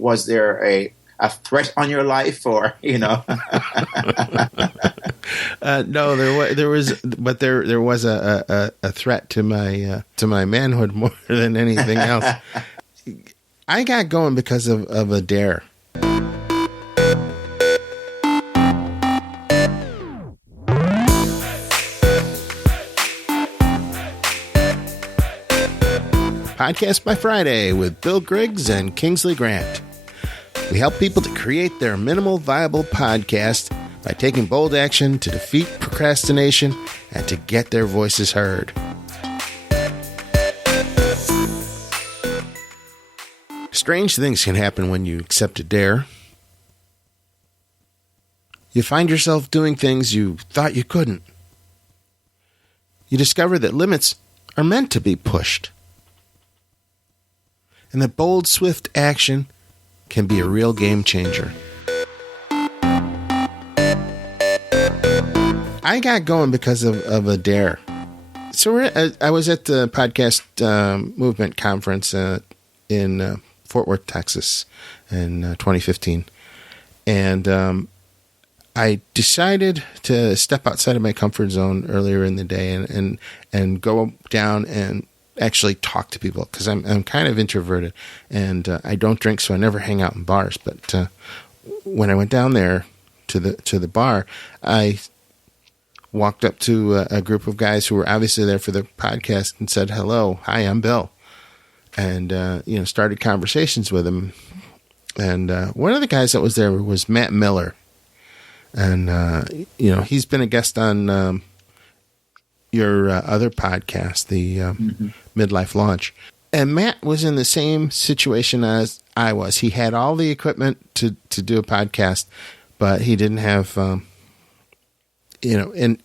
was there a threat on your life, or No, there was a threat to my manhood more than anything else. I got going because of a dare. Podcast by Friday with Bill Griggs and Kingsley Grant. We help people to create their minimal viable podcast by taking bold action to defeat procrastination and to get their voices heard. Strange things can happen when you accept a dare. You find yourself doing things you thought you couldn't. You discover that limits are meant to be pushed. And that bold, swift action can be a real game changer. I got going because of a dare. So I was at the podcast movement conference in Fort Worth, Texas in 2015. And I decided to step outside of my comfort zone earlier in the day and go down and actually talk to people, because I'm kind of introverted and I don't drink, so I never hang out in bars. But when I went down there to the bar, I walked up to a group of guys who were obviously there for the podcast and said, "Hello, hi, I'm Bill," and started conversations with them. And one of the guys that was there was Matt Miller, and he's been a guest on your other podcast, the Midlife Launch. And Matt was in the same situation as I was. He had all the equipment to do a podcast, but he didn't have, and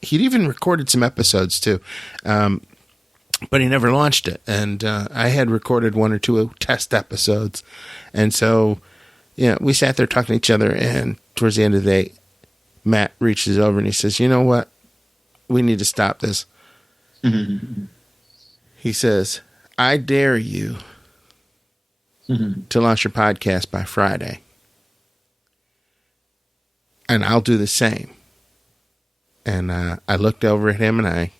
he'd even recorded some episodes too, but he never launched it. And I had recorded one or two test episodes. And so, we sat there talking to each other, and towards the end of the day, Matt reaches over and he says, "You know what? We need to stop this." He says, "I dare you to launch your podcast by Friday. And I'll do the same." And I looked over at him, and I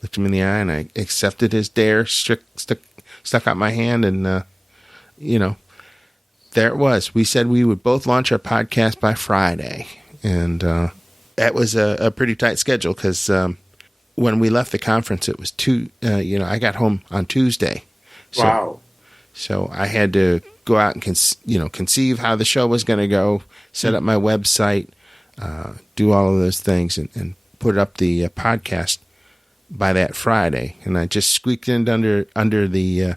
looked him in the eye, and I accepted his dare, stuck out my hand, and, there it was. We said we would both launch our podcast by Friday. And that was a pretty tight schedule, because when we left the conference, it was I got home on Tuesday. So, wow. So I had to go out and conceive how the show was going to go, set up my website, do all of those things, and put up the podcast by that Friday. And I just squeaked in under the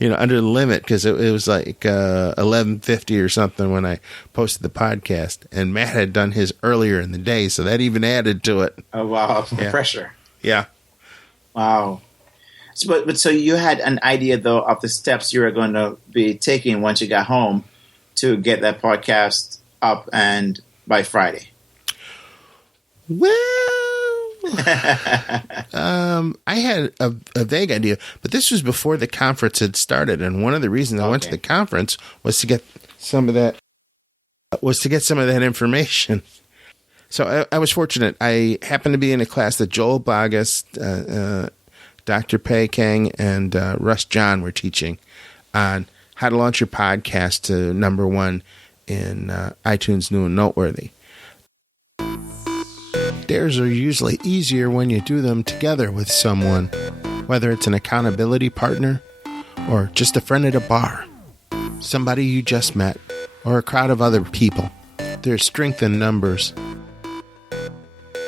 under the limit, because it was like 11:50 or something when I posted the podcast, and Matt had done his earlier in the day, so that even added to it. Oh wow, Yeah. Pressure. Yeah. Wow. So you had an idea though of the steps you were going to be taking once you got home to get that podcast up and by Friday. Well, I had a vague idea, but this was before the conference had started, and one of the reasons I went to the conference was to get some of that information. So I was fortunate. I happened to be in a class that Joel Bogus, Dr. Pei Kang, and Russ John were teaching on how to launch your podcast to number one in iTunes New and Noteworthy. Dares are usually easier when you do them together with someone, whether it's an accountability partner or just a friend at a bar, somebody you just met, or a crowd of other people. There's strength in numbers.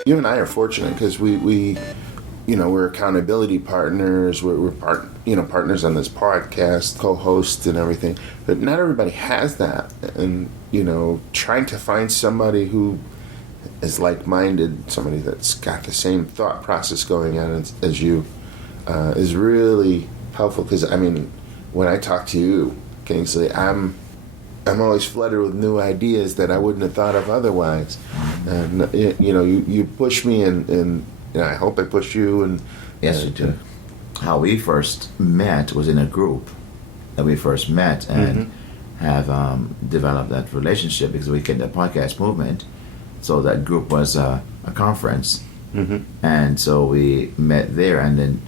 You and I are fortunate because we're accountability partners. We're partners on this podcast, co-hosts and everything. But not everybody has that. And, trying to find somebody who is like-minded, somebody that's got the same thought process going on as you, is really helpful. Because, when I talk to you, Kingsley, I'm always flooded with new ideas that I wouldn't have thought of otherwise. And, you push me, and I hope I push you. And yes, you do. How we first met was in a group that we first met and have developed that relationship because we get the podcast movement. So that group was a conference, and so we met there, and then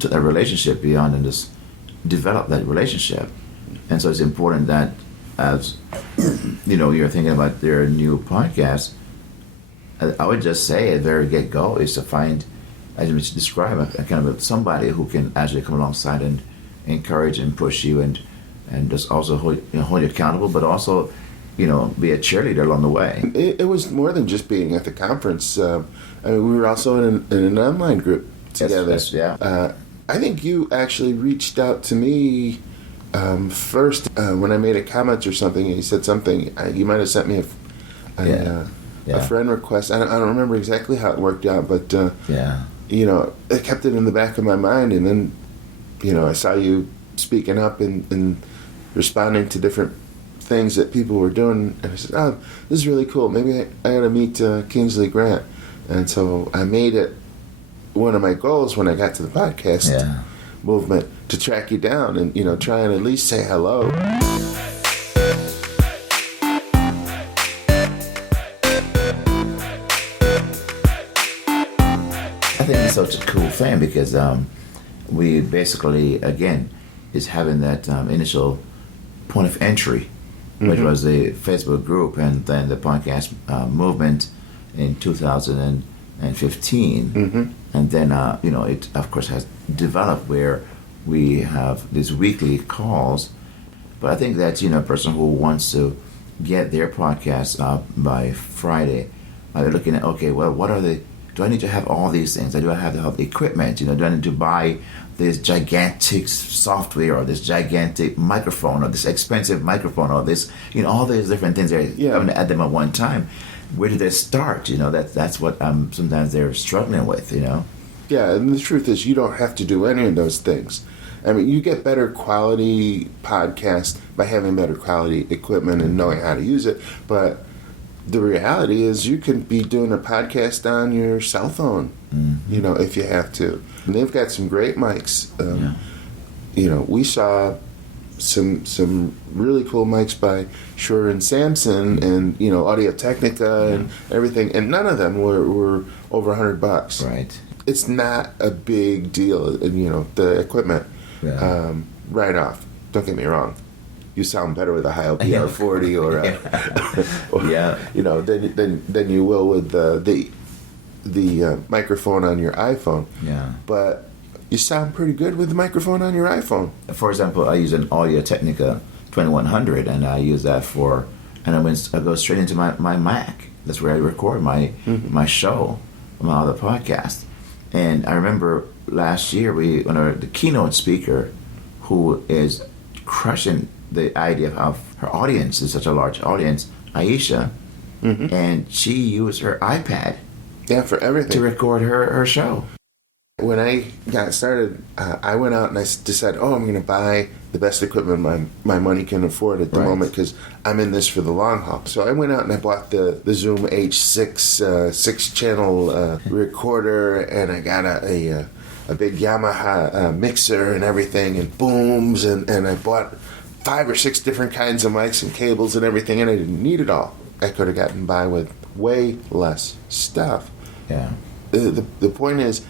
took that relationship beyond and just developed that relationship. And so it's important that, as you're thinking about their new podcast, I would just say at the very get-go is to find, as you describe, a kind of somebody who can actually come alongside and encourage and push you and just also hold you accountable, but also be a cheerleader along the way. It was more than just being at the conference. We were also in an online group together. Yes, yeah. I think you actually reached out to me first when I made a comment or something. And you said something. You might have sent me a friend request. I don't remember exactly how it worked out, but I kept it in the back of my mind, and then I saw you speaking up and responding to different things that people were doing, and I said, "Oh, this is really cool. Maybe I ought to meet Kingsley Grant." And so I made it one of my goals when I got to the podcast movement to track you down and try and at least say hello. I think it's such a cool thing because we basically, again, is having that initial point of entry, which was the Facebook group and then the podcast movement in 2015. And then, it, of course, has developed where we have these weekly calls. But I think that, a person who wants to get their podcast up by Friday, they're looking at, okay, well, what are the... Do I need to have all these things? Do I have to have the equipment? Do I need to buy this gigantic software or this gigantic microphone or this expensive microphone or this, all these different things. They're having to add them at one time. Where do they start? That's what sometimes they're struggling with, Yeah, and the truth is you don't have to do any of those things. I mean, you get better quality podcasts by having better quality equipment and knowing how to use it, but the reality is you can be doing a podcast on your cell phone, if you have to. And they've got some great mics. We saw some really cool mics by Shure and Samson and, Audio-Technica and everything. And none of them were over $100. Right. It's not a big deal, the equipment right off. Don't get me wrong. You sound better with a Heil PR40 than you will with the microphone on your iPhone. Yeah. But you sound pretty good with the microphone on your iPhone. For example, I use an Audio-Technica 2100, and I use that and I go straight into my Mac. That's where I record my show, my other podcast. And I remember last year the keynote speaker, who is crushing the idea of her audience is such a large audience, Aisha, and she used her iPad for everything to record her show. When I got started, I went out and I decided, I'm going to buy the best equipment my money can afford at the moment because I'm in this for the long haul. So I went out and I bought the Zoom H6 6-channel recorder, and I got a big Yamaha mixer and everything, and booms, and I bought 5 or 6 different kinds of mics and cables and everything, and I didn't need it all. I could have gotten by with way less stuff. Yeah. The point is,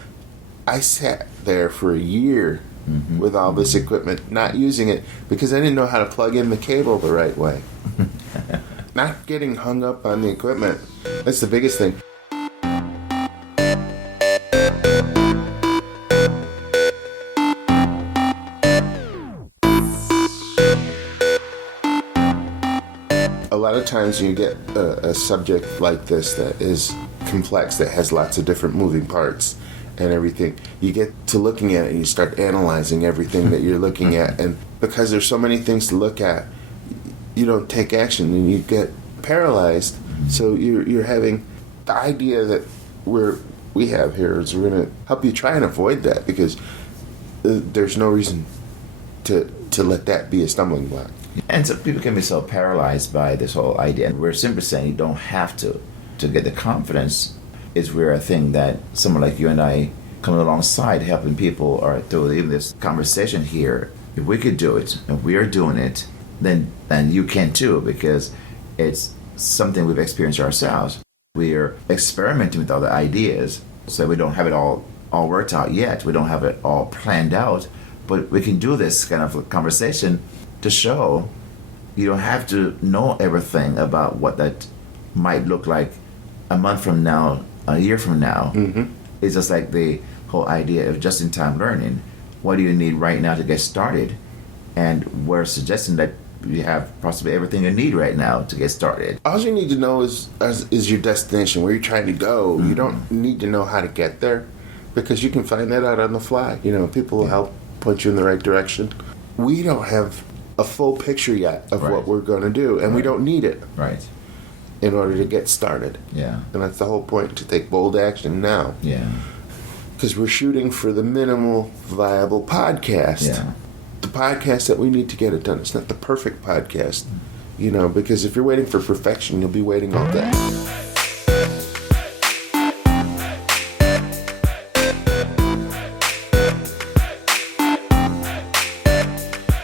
I sat there for a year with all this equipment, not using it because I didn't know how to plug in the cable the right way. Not getting hung up on the equipment. That's the biggest thing. A lot of times you get a subject like this that is complex, that has lots of different moving parts and everything. You get to looking at it and you start analyzing everything that you're looking at, and because there's so many things to look at, you don't take action and you get paralyzed. So you're having the idea that we have here is we're going to help you try and avoid that, because there's no reason to let that be a stumbling block. And so people can be so paralyzed by this whole idea. And we're simply saying you don't have to get the confidence. Is where I think that someone like you and I coming alongside helping people, or through even this conversation here, if we could do it, if we are doing it, then you can too, because it's something we've experienced ourselves. We are experimenting with other ideas, so we don't have it all worked out yet. We don't have it all planned out, but we can do this kind of conversation to show you don't have to know everything about what that might look like a month from now, a year from now. It's just like the whole idea of just-in-time learning. What do you need right now to get started? And we're suggesting that you have possibly everything you need right now to get started. All you need to know is your destination, where you're trying to go. You don't need to know how to get there, because you can find that out on the fly. People will help point you in the right direction. We don't have a full picture yet of what we're going to do, and we don't need it in order to get started. Yeah. And that's the whole point, to take bold action now. Yeah. Because we're shooting for the minimal viable podcast. Yeah. The podcast that we need to get it done. It's not the perfect podcast, because if you're waiting for perfection, you'll be waiting all day.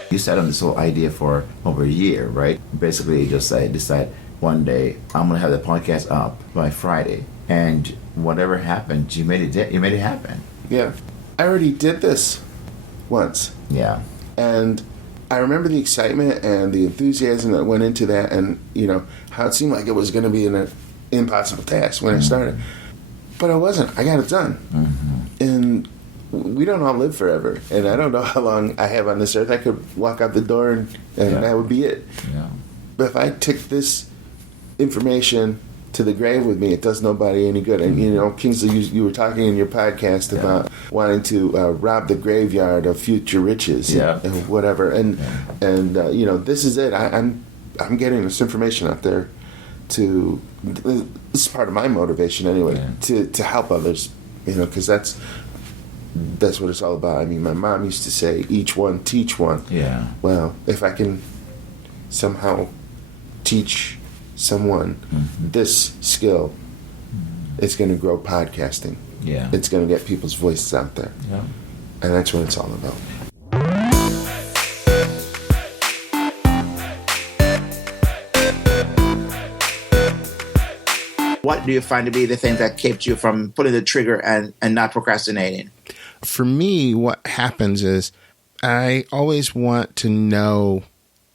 You sat on this whole idea for over a year, right? Basically, you just decide one day I'm gonna have the podcast up by Friday, and whatever happened, you made it happen. Yeah, I already did this once. Yeah. And I remember the excitement and the enthusiasm that went into that, and how it seemed like it was going to be an impossible task when I started. But it wasn't. I got it done. And we don't all live forever, and I don't know how long I have on this earth. I could walk out the door and that would be it. Yeah. But if I took this information to the grave with me, it does nobody any good. And Kingsley, you were talking in your podcast about wanting to rob the graveyard of future riches, and whatever. And this is it. I'm getting this information out there to. This is part of my motivation anyway, to help others. Because that's what it's all about. I mean, my mom used to say, "Each one, teach one." Yeah. Well, if I can somehow teach someone this skill, it's going to grow podcasting. Yeah. It's going to get people's voices out there. Yeah. And that's what it's all about. What do you find to be the thing that kept you from pulling the trigger and not procrastinating? For me, what happens is I always want to know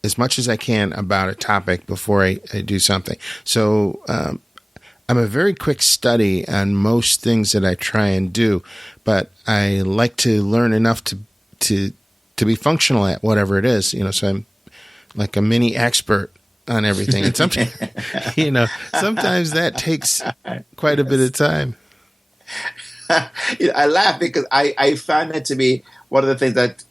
as much as I can about a topic before I do something. So I'm a very quick study on most things that I try and do, but I like to learn enough to be functional at whatever it is. So I'm like a mini expert on everything. And sometimes, sometimes that takes quite a bit of time. I laugh because I found that to be one of the things that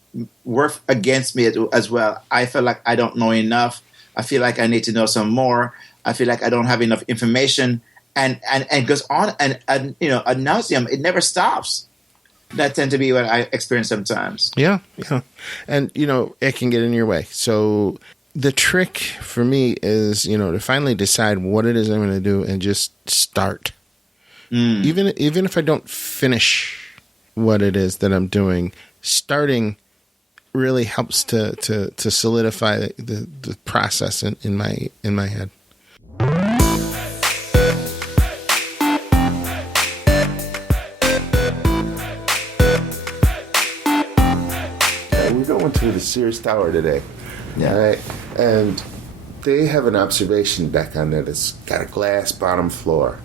work against me as well. I feel like I don't know enough. I feel like I need to know some more. I feel like I don't have enough information, and it goes on and ad nauseum. It never stops. That tends to be what I experience sometimes. Yeah. And it can get in your way. So the trick for me is to finally decide what it is I'm going to do and just start. Even if I don't finish what it is that I'm doing, starting really helps to solidify the process in my head. We're going to the Sears Tower today. Yeah. Right? And they have an observation deck on there that's got a glass bottom floor.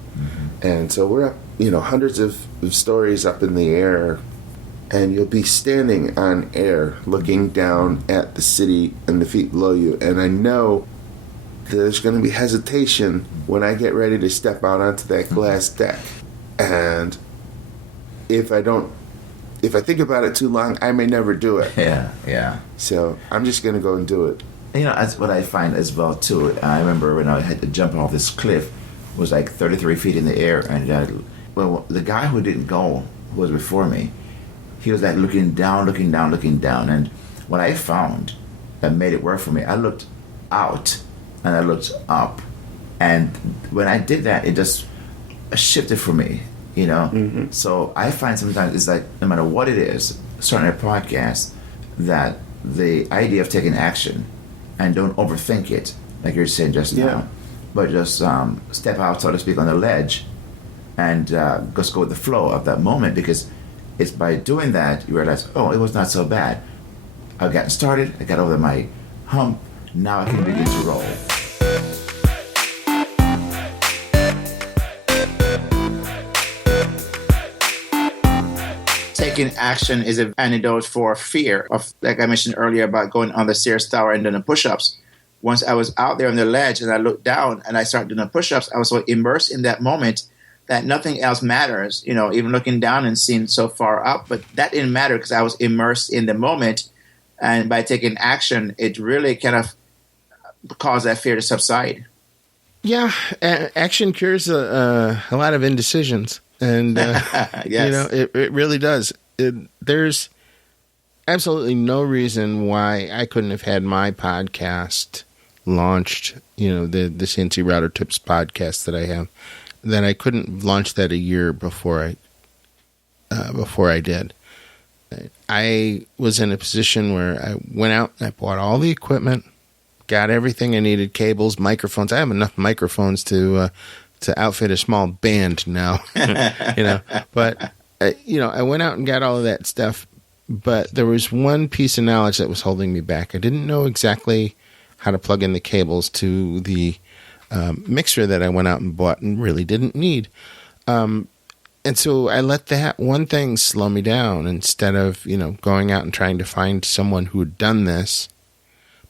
And so we're up, hundreds of stories up in the air, and you'll be standing on air looking down at the city and the feet below you. And I know there's going to be hesitation when I get ready to step out onto that glass deck. And if I think about it too long, I may never do it. Yeah. So I'm just going to go and do it. That's what I find as well too. I remember when I had to jump off this cliff, it was like 33 feet in the air, and the guy who didn't go, who was before me, he was like looking down, and what I found that made it work for me, I looked out and I looked up, and when I did that, it just shifted for me, So I find sometimes it's like no matter what it is, starting a podcast, that the idea of taking action, and don't overthink it, like you're saying just now, but just step out, so to speak, on the ledge, and just go with the flow of that moment, because it's by doing that you realize, oh, it was not so bad. I've gotten started, I got over my hump, now I can begin to roll. Taking action is an antidote for fear of, like I mentioned earlier, about going on the stairs tower and doing the push-ups. Once I was out there on the ledge and I looked down and I started doing the push-ups, I was so immersed in that moment that nothing else matters. You know, even looking down and seeing so far up, but that didn't matter because I was immersed in the moment. And by taking action, it really kind of caused that fear to subside. Yeah, action cures a lot of indecisions. And, yes. you know, it really does. There's absolutely no reason why I couldn't have had my podcast launched, you know, the CNC Router Tips podcast that I have, that I couldn't launch that a year before I did. I was in a position where I went out and I bought all the equipment, got everything I needed, cables, microphones. I have enough microphones to outfit a small band now, you know. But, you know, I went out and got all of that stuff, but there was one piece of knowledge that was holding me back. I didn't know exactly how to plug in the cables to the mixer that I went out and bought and really didn't need. And so I let that one thing slow me down instead of, you know, going out and trying to find someone who had done this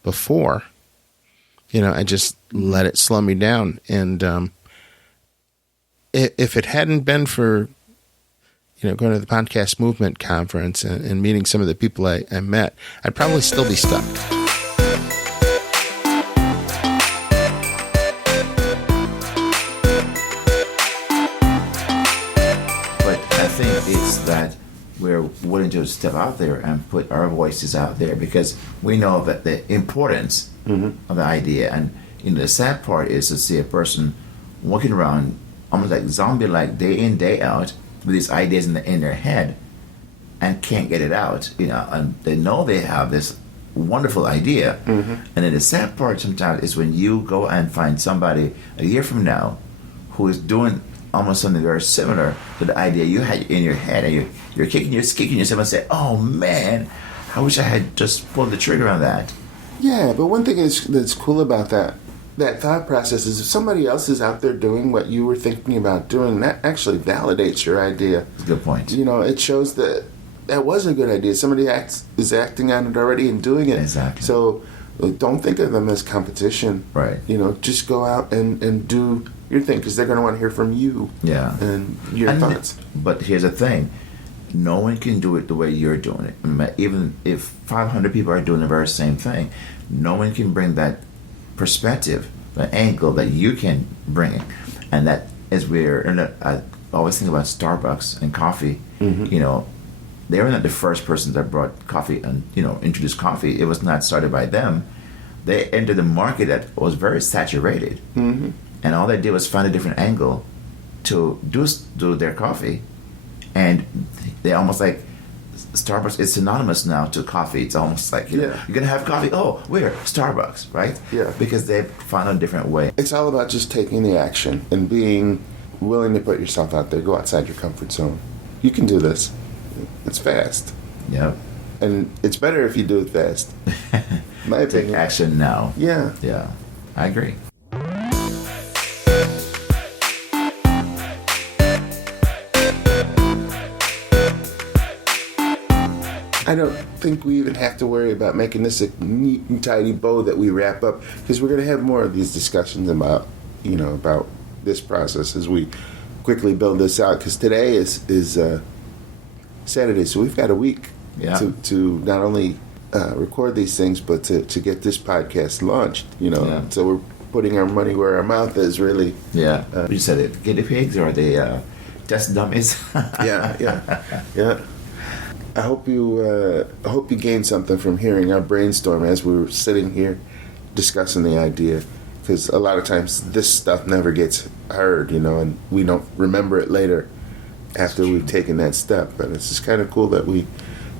before. You know, I just let it slow me down. And if it hadn't been for, you know, going to the Podcast Movement Conference and meeting some of the people I met, I'd probably still be stuck. It's that we're willing to step out there and put our voices out there, because we know that the importance of the idea. And you know, the sad part is to see a person walking around almost like zombie-like, day in, day out, with these ideas in their head and can't get it out. You know, and they know they have this wonderful idea. And then the sad part sometimes is when you go and find somebody a year from now who is doing almost something very similar to the idea you had in your head, and you're kicking yourself and say, "Oh man, I wish I had just pulled the trigger on that." Yeah, but one thing that's cool about that thought process is if somebody else is out there doing what you were thinking about doing, that actually validates your idea. Good point. You know, it shows that was a good idea. Somebody is acting on it already and doing it. Exactly. So don't think of them as competition. Right. You know, just go out and do your thing, because they're going to want to hear from you. Yeah. And your thoughts. But here's the thing. No one can do it the way you're doing it. I mean, even if 500 people are doing the very same thing, no one can bring that perspective, the angle that you can bring it. And that is where, and I always think about Starbucks and coffee. You know, they were not the first person that brought coffee and, you know, introduced coffee. It was not started by them. They entered the market that was very saturated. And all they did was find a different angle to do their coffee. And they almost like, Starbucks is synonymous now to coffee. It's almost like, you know, you're going to have coffee. Oh, where? Starbucks, right? Yeah. Because they found a different way. It's all about just taking the action and being willing to put yourself out there. Go outside your comfort zone. You can do this. It's fast. Yep. And it's better if you do it fast. My opinion. Take action now. Yeah. Yeah. I agree. I don't think we even have to worry about making this a neat and tidy bow that we wrap up, because we're going to have more of these discussions about, you know, about this process as we quickly build this out. Because today is Saturday, so we've got a week to not only record these things, but to get this podcast launched. You know, so we're putting our money where our mouth is, really. Yeah. You said it. Guinea pigs, or the test dummies? Yeah. I hope you gained something from hearing our brainstorm as we were sitting here discussing the idea, because a lot of times this stuff never gets heard, you know, and we don't remember it later after we've taken that step. But it's just kind of cool that we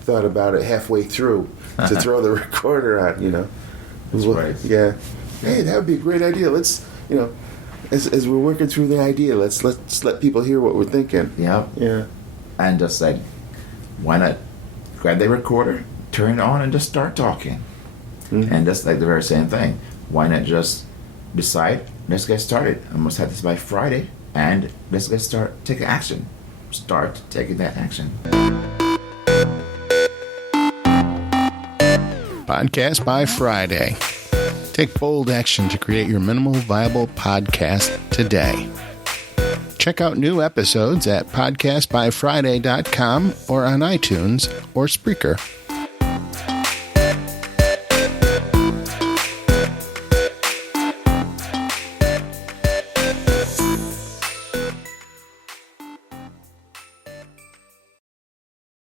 thought about it halfway through to throw the recorder on. That's right. Yeah. Hey, that would be a great idea. Let's, as we're working through the idea, let's let people hear what we're thinking. Yeah. Yeah. And just like, why not grab the recorder, turn it on, and just start talking? Mm-hmm. And that's like the very same thing. Why not just decide, let's get started. I must have this by Friday, and let's get started, take action. Start taking that action. Podcast by Friday. Take bold action to create your minimal viable podcast today. Check out new episodes at podcastbyfriday.com or on iTunes or Spreaker.